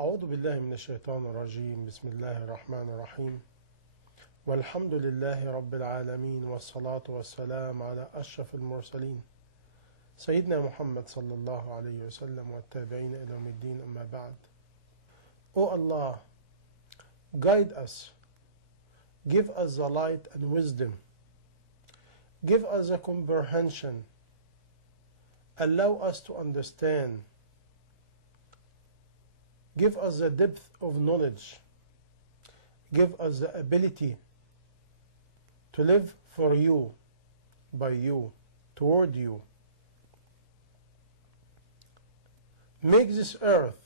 أعوذ بالله من الشيطان الرجيم بسم الله الرحمن الرحيم والحمد لله رب العالمين والصلاة والسلام على أشرف المرسلين سيدنا محمد صلى الله عليه وسلم والتابعين إلى يوم الدين أما بعد. O Allah, guide us, give us the light and wisdom, give us the comprehension, allow us to understand, give us the depth of knowledge, give us the ability to live for you, by you, toward you. Make this earth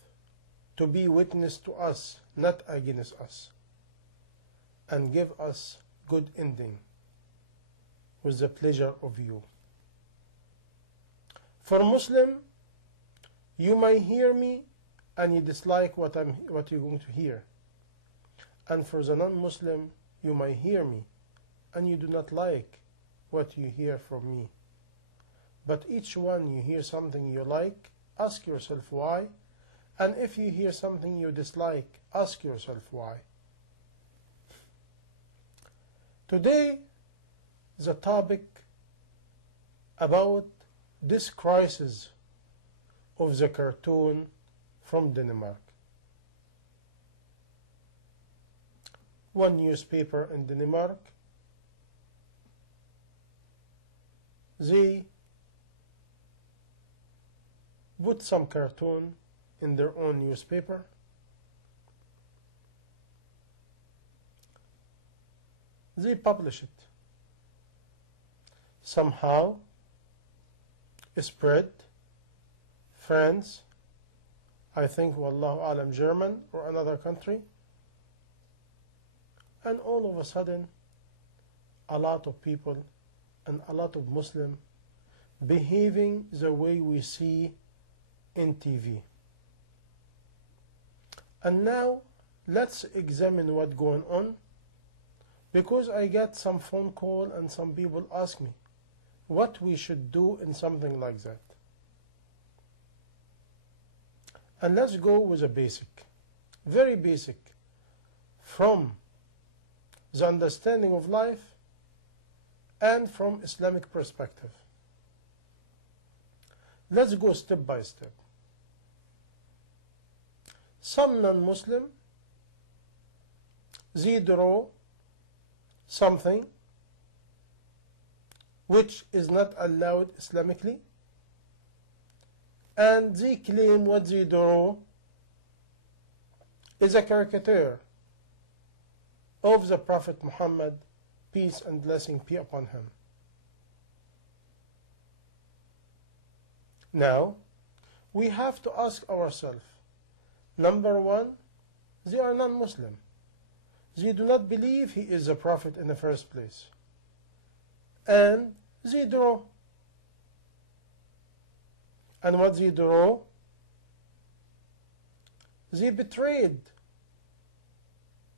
to be witness to us, not against us, and give us good ending with the pleasure of you. For Muslim, you may hear me and you dislike what you're going to hear. And for the non-Muslim, you may hear me and you do not like what you hear from me. But each one you hear something you like, ask yourself why. And if you hear something you dislike, ask yourself why. Today, the topic about this crisis of the cartoon from Denmark. One newspaper in Denmark, they put some cartoon in their own newspaper. They publish it. Somehow spread, France, I think Wallahu Alam German or another country, and all of a sudden a lot of people and a lot of Muslims behaving the way we see in TV. And now let's examine what's going on, because I get some phone call and some people ask me what we should do in something like that. And let's go with a basic, very basic, from the understanding of life and from Islamic perspective. Let's go step by step. Some non-Muslim, they draw something which is not allowed Islamically, and they claim what they draw is a caricature of the Prophet Muhammad, peace and blessing be upon him. Now, we have to ask ourselves, number one, they are non-Muslim. They do not believe he is a prophet in the first place. And they draw. And what they draw, they betrayed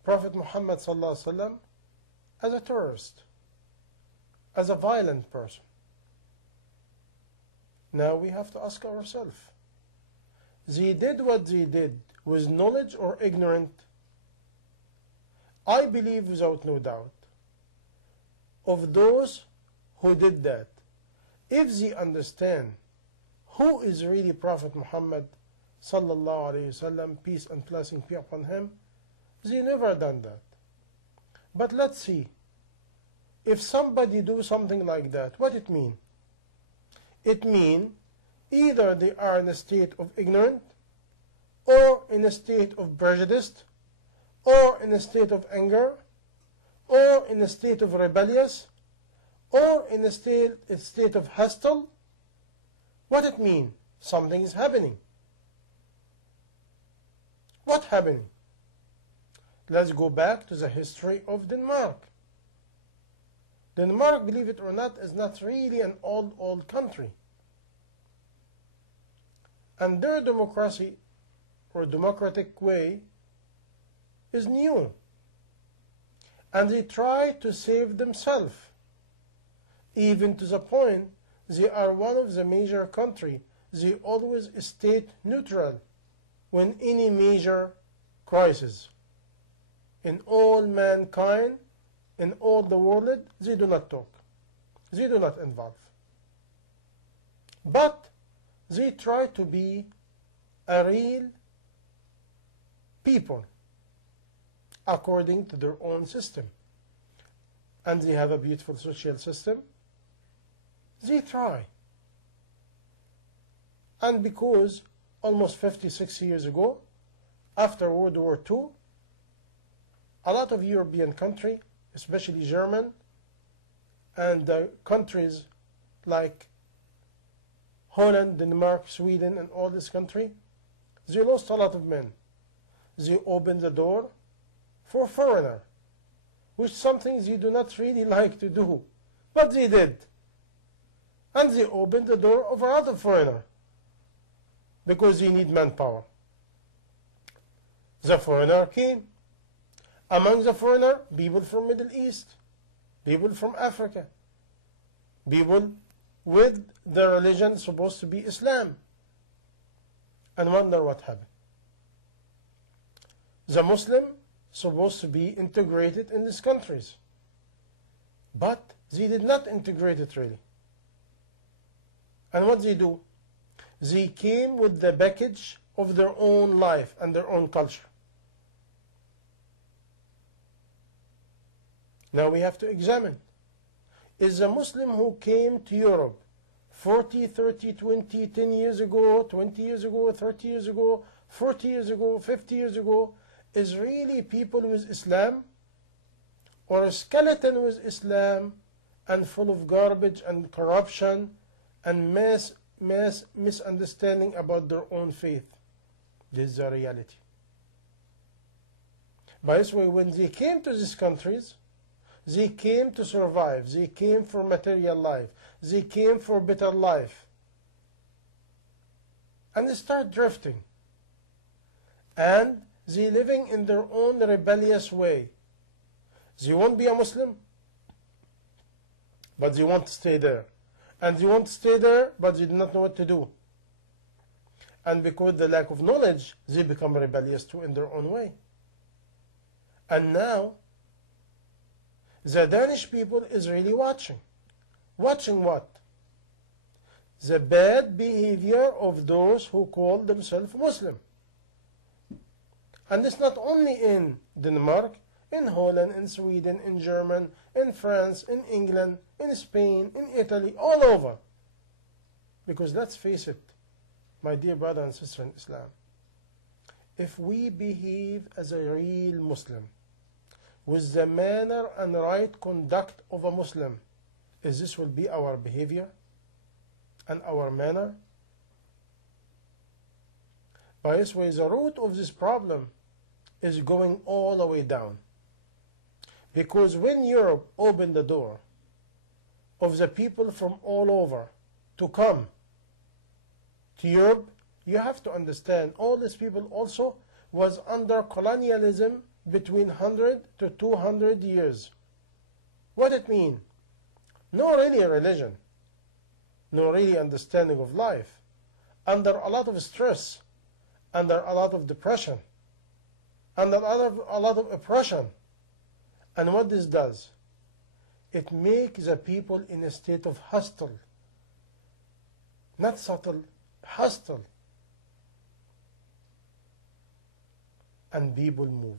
Prophet Muhammad ﷺ as a terrorist, as a violent person. Now we have to ask ourselves, they did what they did with knowledge or ignorant? I believe without no doubt of those who did that, if they understand who is really Prophet Muhammad sallallahu alaihi wasallam, peace and blessing be upon him, they never done that. But let's see, if somebody do something like that, what it mean? It mean either they are in a state of ignorant, or in a state of prejudice, or in a state of anger, or in a state of rebellious, or in a state of hostile. What it mean? Something is happening. What happening? Let's go back to the history of Denmark. Denmark, believe it or not, is not really an old country. And their democracy or democratic way is new. And they try to save themselves, even to the point they are one of the major countries. They always state neutral when any major crisis in all mankind, in all the world, they do not talk. They do not involve. But they try to be a real people according to their own system. And they have a beautiful social system. They try. And because almost 56 years ago, after World War II, a lot of European countries, especially German, and countries like Holland, Denmark, Sweden, and all this country, they lost a lot of men. They opened the door for foreigner, which is something they do not really like to do, but they did. And they opened the door of a lot of foreigner because they need manpower. The foreigner came. Among the foreigner, people from Middle East, people from Africa, people with the religion supposed to be Islam. And wonder what happened. The Muslim supposed to be integrated in these countries, but they did not integrate it really. And what they do? They came with the package of their own life and their own culture. Now we have to examine. Is a Muslim who came to Europe 40, 30, 20, 10 years ago, 20 years ago, 30 years ago, 40 years ago, 50 years ago, is really people with Islam, or a skeleton with Islam and full of garbage and corruption and mass misunderstanding about their own faith? This is the reality. By this way, when they came to these countries, they came to survive. They came for material life. They came for better life. And they start drifting. And they living in their own rebellious way. They won't be a Muslim, but they want to stay there. And they want to stay there, but they do not know what to do. And because of the lack of knowledge, they become rebellious too in their own way. And now, the Danish people is really watching. Watching what? The bad behavior of those who call themselves Muslim. And it's not only in Denmark, in Holland, in Sweden, in Germany, in France, in England, in Spain, in Italy, all over. Because let's face it, my dear brother and sister in Islam, if we behave as a real Muslim, with the manner and right conduct of a Muslim, is this will be our behavior and our manner? By this way, the root of this problem is going all the way down. Because when Europe opened the door of the people from all over to come to Europe, you have to understand all these people also was under colonialism between 100 to 200 years. What it mean? No really religion, no really understanding of life, under a lot of stress, under a lot of depression, under a lot of oppression. And what this does, it makes the people in a state of hostile, not subtle, hostile. And people move.